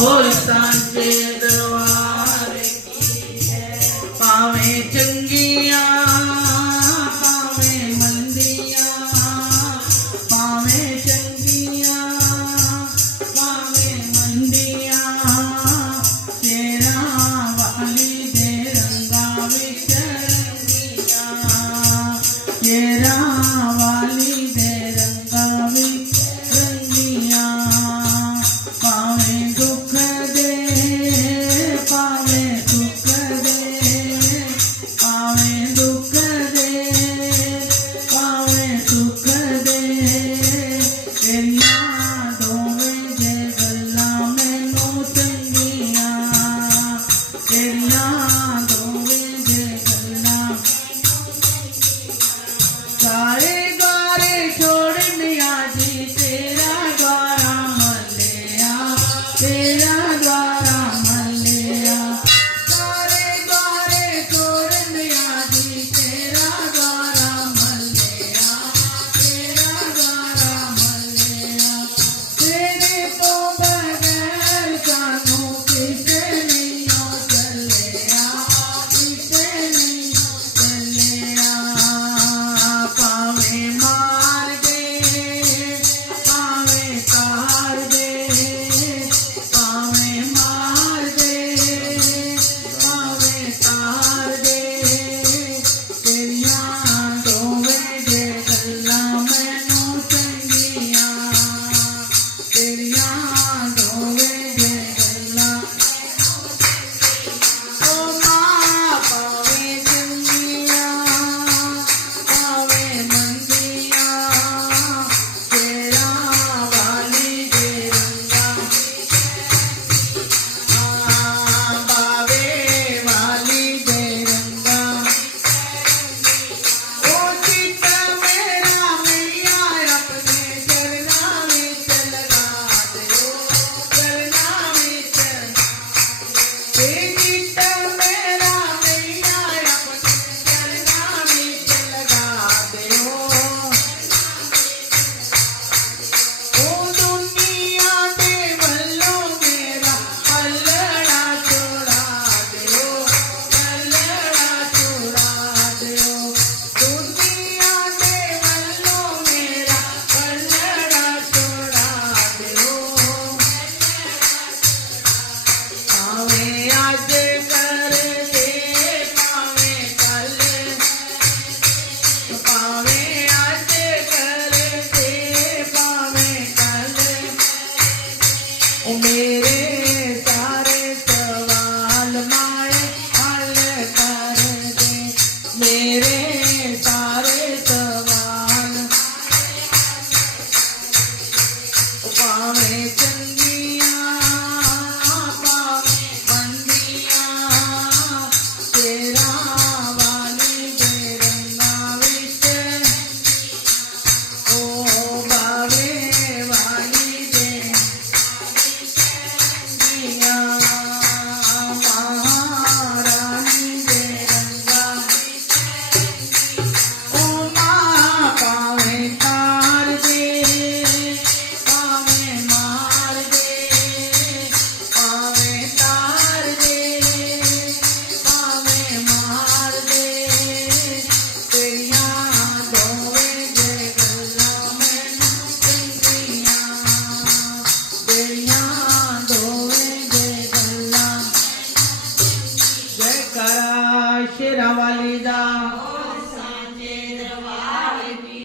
बोल सांचे दरबार की जय। पावे चंगिया पावे मंदिया, पावे चंगिया पावे मंदिया, शेरा वाली दे रंगा विच रंगिया, शेरा वाली दे रंगा विच रंगिया। पावे दुख दे पावे दुख दे, पावे दुख दे पावे दुख दे, तेरिया दोवें जे गल्लां मैनू चंगिया, तेरिया दोवें जे गल्लां। सारे गारे छोड़ मिया जी तेरा द्वारा मल्लिया, तेरा द्वारा मल्लिया। सारे गारे छोड़ मिया जी तेरा द्वारा मल्लिया, तेरा द्वारा मल्लिया। तेरे तो बगैर सानू किसे नहीं चलिया, किसे नहीं चलिया। पावे मार दे पावे तार दे, पावे मार दे पावे तार दे, तेरिया दोवें जे गल्लां मैनू चंगिया, तेरिया दोवें जे गल्लां। ओ मां पावे चंगिया पावे मंदिया, शेरा वाली दे रंगा, बावे वाली दे रंगा। ओ चित्त मेरा मैया अपने चरना विच लगा दो, चरना विच। चित्त मेरा मैया अपने चरना विच लगा दो। ओ दुनिया दे वल्लों मेरा पल्लड़ा छुड़ा दो, पल्लड़ा छुड़ा दो। दुनिया दे वल्लों मेरा पल्लड़ा छुड़ा दो। पावे आज कर दे पावे कल, पावे आज कर दे पावे कल। ओ मेरे सारे सवाल माए हल कर दे, मेरे सारे सवाल। पावे चंगिया पावे मंदिया, तेरा वाली दे रंगा विच। ओ बावे वाली दे रंगिया, महारानी दे रंगा। ओ मां पावे तार दे पावे मार दे, पावे तार दे पावे मार दे, तेरिया दोवें जे गल्लां मैनू चंगिया, तेरिया दोवें जे गल्लां। जयकारा शेरा वाली दा।